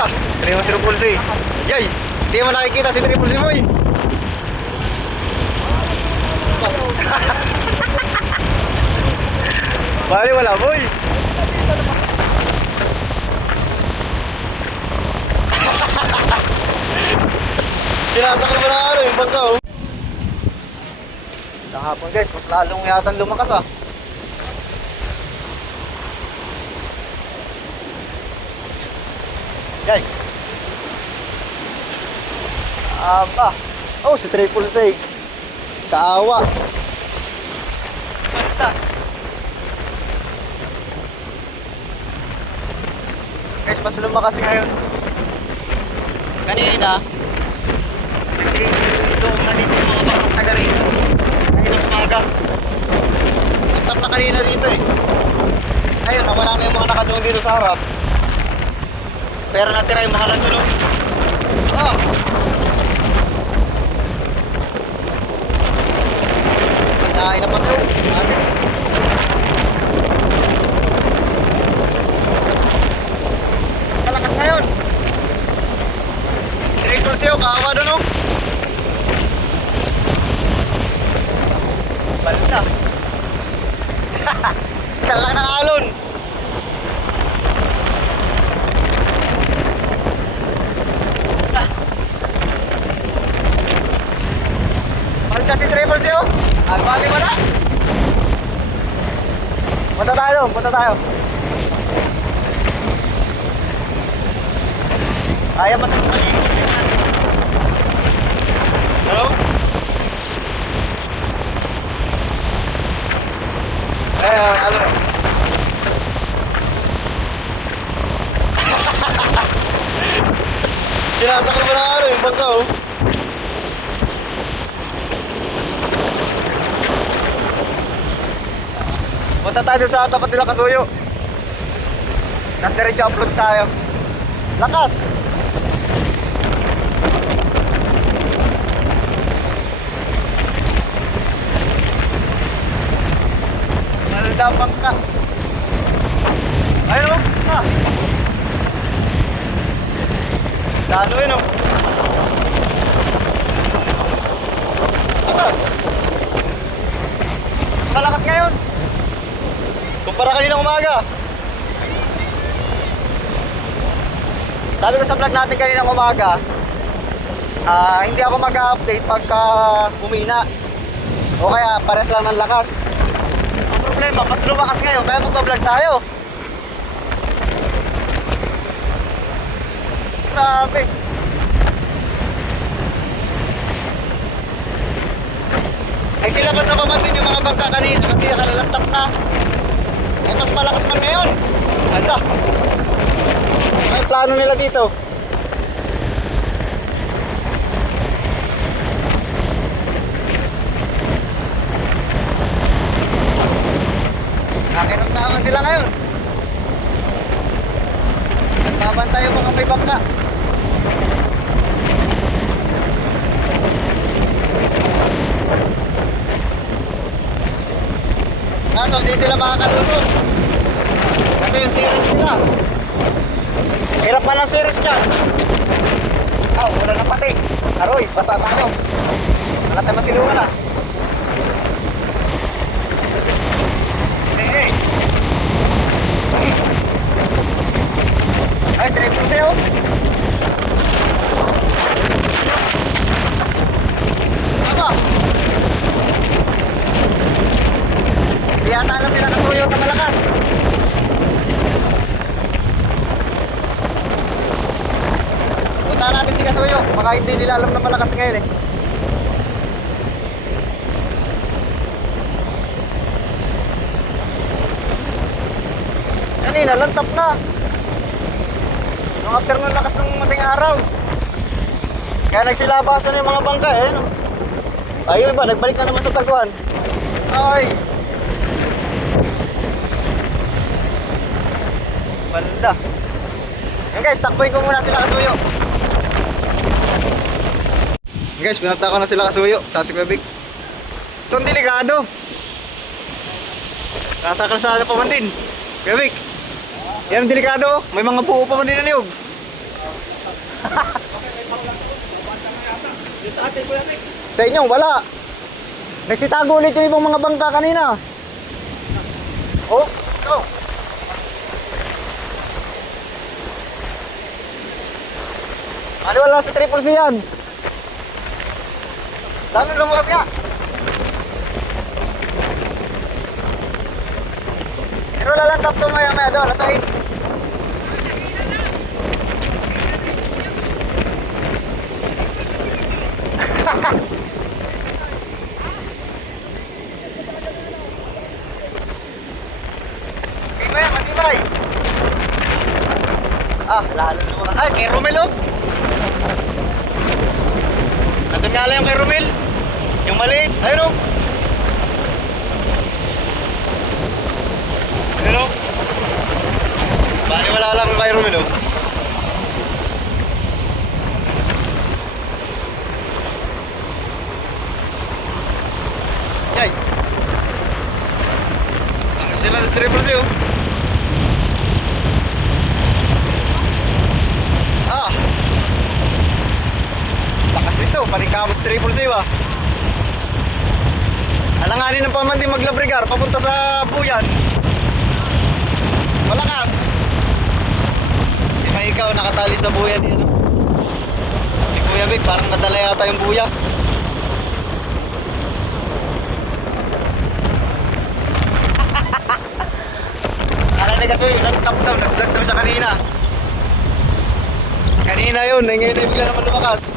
Bala, kaya mo Triple C. Yay! Di mo nakikita si Triple C mo eh. Bali wala boy. Sinasakal mo na ano yung bangka oh. Kahapon guys, mas lalong yata lumakas ah. Yay! Aba! Oh, si Triple C. Kaawa. Basta. Guys, mas lumakas ngayon. Kanina, kasi doon na dito yung mga bakang taga rito. Kanina umaga. Tap na kanina dito eh. Ayun, nawala na yung mga nakadung dito sa harap. Pero natira yung mga natulog. Oh! Pagkain na pa ito. Mas malakas ngayon. Triple C, kaawa doon oh. Balda. Diyan lang ng alon. Balda si Triple C oh. Bali mo na. Punta tayo, punta tayo. Kaya masarap maligo. Hello? Ano? Sinasakal mo na ano yung bangka oh. Punta tayo sa tapat nila Kasuyo. Tapos diretso upload tayo. Lakas! Nalabang ka. Ayun o. Ah. Lalo yun o. Lakas. Mas malakas ngayon. Kumpara kaninang umaga. Sabi ko sa vlog natin kaninang umaga, hindi ako mag-update pagka humina. O kaya pares lang ng lakas. Ang problema, mas lumakas ngayon kaya mag-vlog tayo. Grabe. Ay silabas na pa man din yung mga bangka kanina kasi kalalantap na. Ay mas malakas man ngayon. Anda. May plano nila dito. Nakiramdaman sila ngayon. Nagbabantay yung mga may bangka. Kaso di sila makakalusot. Kasi yung series nila. Hirap pa ng series dyan. Wala na pati. Aroy, basa tayo. Wala tayo masilungan na. Hey. Ay, Triple C oh. Apa? Hindi yata alam nila Kasuyo na malakas. Punta natin si Kasuyo. Baka hindi nila alam na malakas ngayon eh. Kanina, lantap na. Nung after ng lakas ng mating araw. Kaya nagsilabasan yung mga bangka eh. No? Ayun ba, nagbalik na naman sa taguan. Ay. Banda. Yan guys, takboy ko muna sila Kasuyo. Yan guys, pinunta ko na sila Kasuyo. Tsaka si Kuya Big. Itong delikado. Nasa kalsada pa man din. Kuya Big. Yan delikado. May mga buo pa man din na niyog. Sa inyong wala. Nagsitago ulit yung ibang mga bangka kanina. Oh, so. Ano wala sa Triple C yan? Lalo lumakas nga. Pero lalantap to maya maya doon, alas 6. Matibay, matibay. Ah, lalo lumakas. Ay, kay Romel oh. Nandun nga lang yung kay Romel. Yung maliit, ayun o. Ayun o. Bali wala lang yung kay Romel o. Yay. Ang sila na strippers yun. Ah. Lakas ito, panikamos triple save ah. Alanganin ng pamandi maglabrigar papunta sa Buyan. Malakas. Si Maikaw nakatali sa Buyan yun. Si Kuya Vic parang nadala yata yung buya. Alam ni Kasoy, nag-tap down, nag-vlog daw siya kanina. Kanina yun, ngayon ay bigla naman lumakas.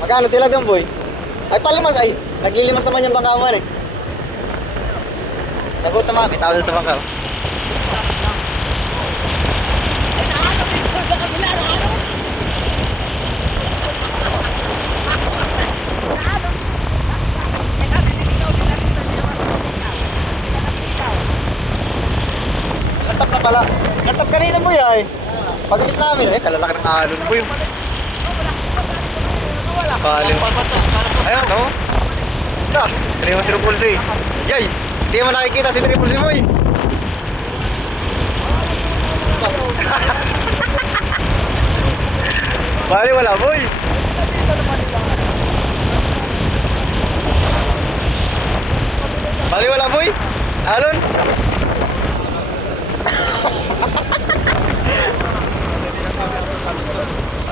Magkano sila doon, boy? Ay, palimas ay. Naglilimas naman yung bangka mo eh. Nagutom mga, bitaw doon sa bangka. Ay, nahanap din ko sa kabila, nahanap. Natap na pala. Natap kanina, boy ay. Pag-alis namin, eh, kalalaki ng alon, boy. Palim. Ayun, no? Ah, Triple C. Yay! Hindi mo nakikita si Triple C, boy. Bali, wala, boy. Bali, wala, boy. Alon.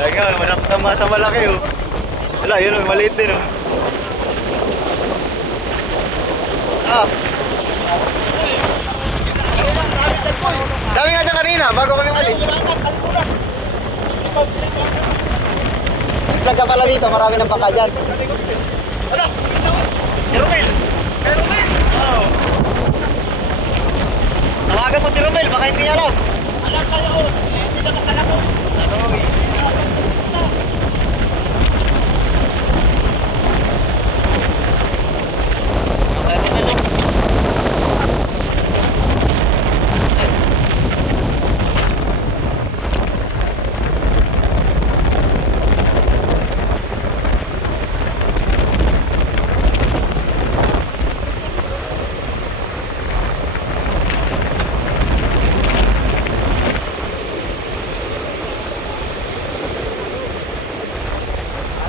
Ay nga, manakatama sa malaki oh. Wala, yun oh, maliit din oh. Ah. Dami nga dyan kanina, bago kami malis. Vlog ka pala dito, marami ng baka dyan. Wala, si Romel. Kay Romel? Oo. Tawagan mo si Romel, baka hindi alam. Alam kayo, hindi na makalapon. Ano eh?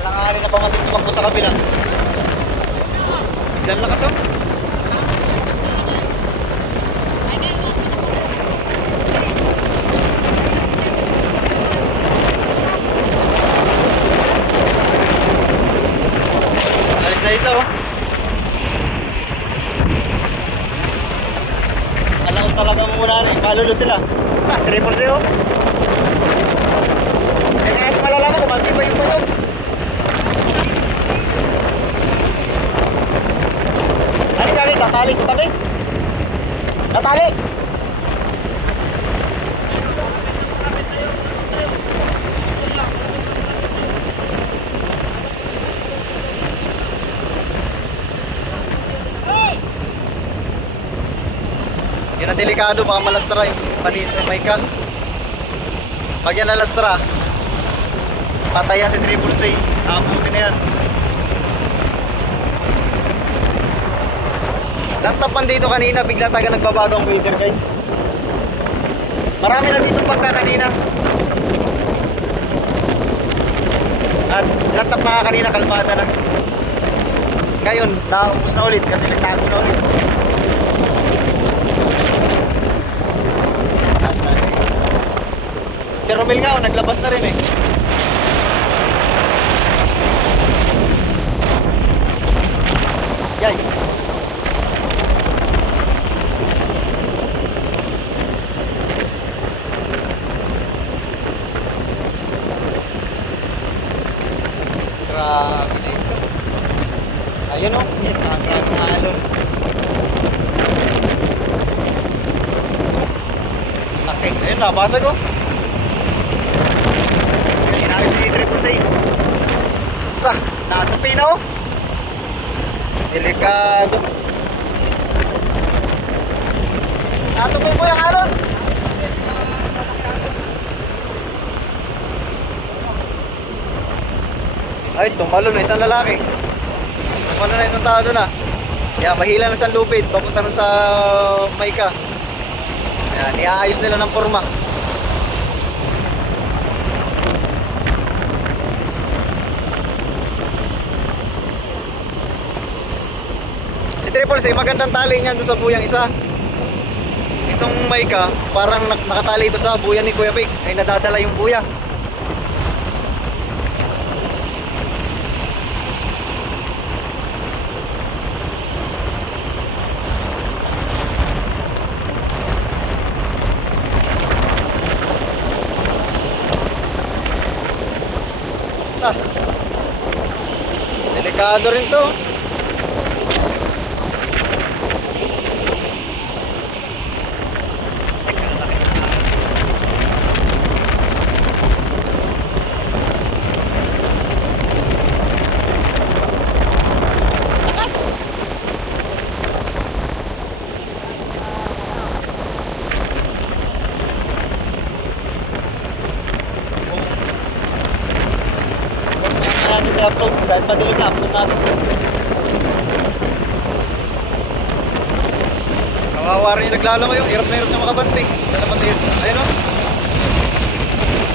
Alanganin na pamating tumakbo sa kabila. Biglang lakas oh. Alis na isa oh. Alam ko talaga muna na eh. Kalulo sila. Tas, triple zero. Kaya nga ito malalaman kung magtibay yung payo. Ano kali? Tatali sa tabi? Natali! Yan ang delikado, baka malastra yung panis sa Maika. Pag yan nalastra, pataya si Triple C. Nakabuti na yan. Lantapan dito kanina, bigla taga nagbabago ang weather guys. Marami na ditong bangka kanina. At lantap na kanina, kalmada na. Ngayon, naubos na ulit kasi nagtago na ulit. Si Romel nga, naglabas na rin eh. Yay! Grabe na ito. Ayun o, grabe na alon. Laki. Ayun, nabasag o. Ayun, inayos si Triple C. Natupi na o. Delikado. Natupi po yung alon. Ay, tumalo na isang lalaki. Tumalo na isang tao doon ah. Kaya mahila na siyang lupit. Papunta na sa Mayka. Ayan, iaayos nila ng forma. Si Triple C, magandang tali niyan doon sa buyang isa. Itong Mayka, parang nakatali ito sa buya ni Kuya Vic. Ay nadadala yung buya. Delikado rin to. Takas. Natin i-upload kahit madilim na upload natin ito. Kawawa rin yung naglalangoy, hirap na hirap siya makabanting. Sana pati yun. Ayun o.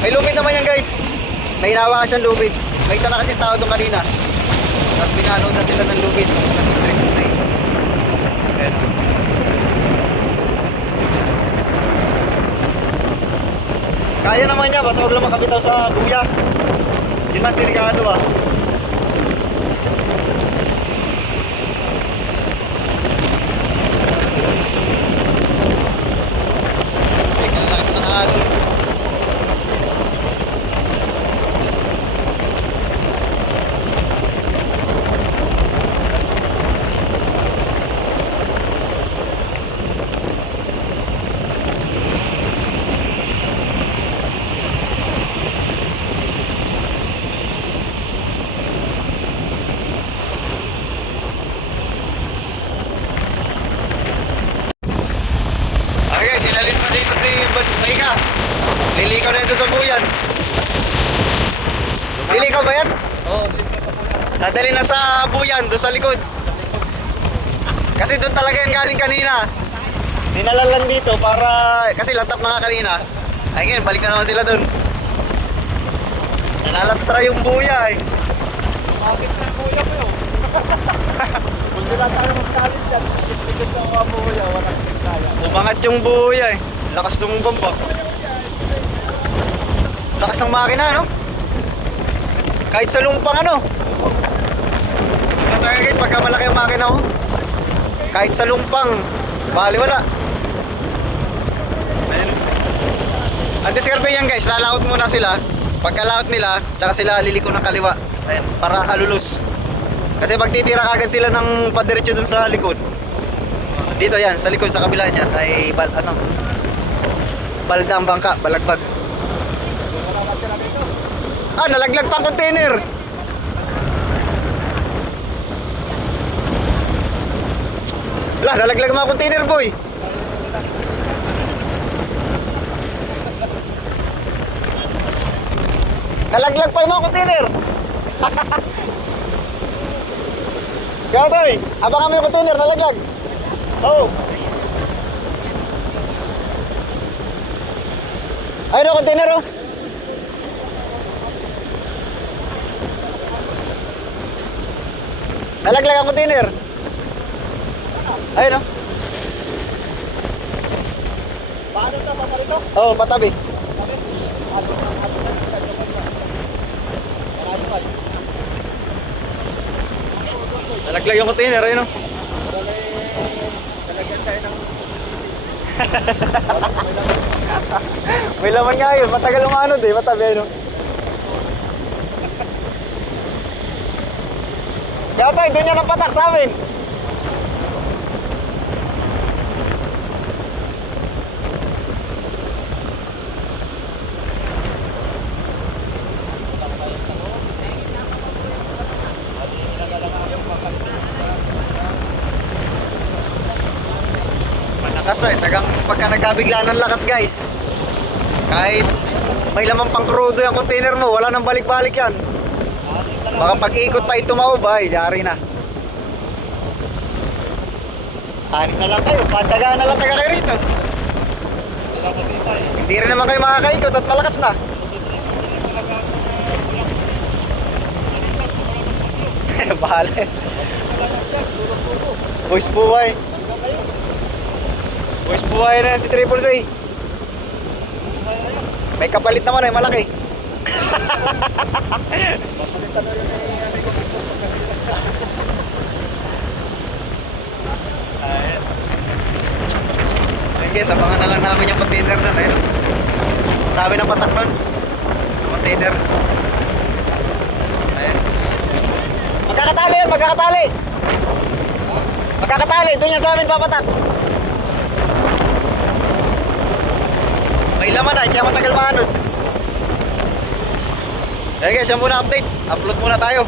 May lubid naman yan guys. May hinawa ka siyang lubid. May isa na kasi tao doon kanina. Tapos pinanood na sila ng lubid. Pumunta sa Triple C. Ayan. Kaya naman niya, basta huwag lang makabitaw sa buya. Yun man, delikado ah. Ay, kalalaki ng alon. Okay, sinalis na dito si Mayka. Lilikaw na ito sa buyan. Lilikaw ba yan? Oo, dito sa buyan. Nadali na sa buyan, doon sa likod. Kasi doon talaga yan galing kanina. Dinala lang dito para, kasi lantap na nga kanina. Ay ngayon, balik na naman sila doon. Nalalastra yung buya eh. Bakit na yung buya mo yun? Kung di na tayo magsalis dyan, ikit na mga buya, walang kaya. Umangat yung buya eh. Lakas ng bamba. Lakas ng makina, no? Kahit sa lumpang, ano? Diba tayo guys, pagka malaki yung makina, oh? Kahit sa lumpang, baliwala. Ayun. Ang diskarte yan guys, lalaot muna sila. Pagka-laot nila, tsaka sila liliko ng kaliwa. Ayan, para alulus. Kasi pag titira kagad sila ng padiretso dun sa likod. Dito yan, sa likod, sa kabila niyan ay balda ang bangka, balagbag. Ah, nalaglag pang container. Wala, nalaglag mga container boy. Nalaglag pa yung mga container. Kaya toy, abangan mo yung container, nalaglag. Oh. Ayun o, container o. Nalaglag ang container. Ayun o. Paano ito? Paparito? Oo, patabi. Nalaglag yung container, ayun o. Talagyan tayo ng May laman nga yun, matagal umanod eh, matabi ayun o. Kaya tayo, doon yan ang patak sa amin. Malakas eh, tagang pagka nagkabigla ng lakas guys. Kahit may lamang pang crudo yung container mo, wala nang balik-balik yan. Baka pag-ikot pa ito maubay, dari na. Ani na lang kayo, patsagaan na lang taga kayo rito. Hindi rin naman kayo makakaikot at malakas na. Bahala eh. Boys buhay. Boys buhay na yan si Triple C. May kapalit naman eh, malaki. Ayan. Ayun guys, abangan na lang namin yung container na. Ayun. Sabi ng patak nun. Yung container. Ayan. Magkakatali yan, magkakatali. Magkakatali, doon yan sa amin papatak. May laman na, kaya matagal maanod. Ayun guys, yan muna update. Upload muna tayo.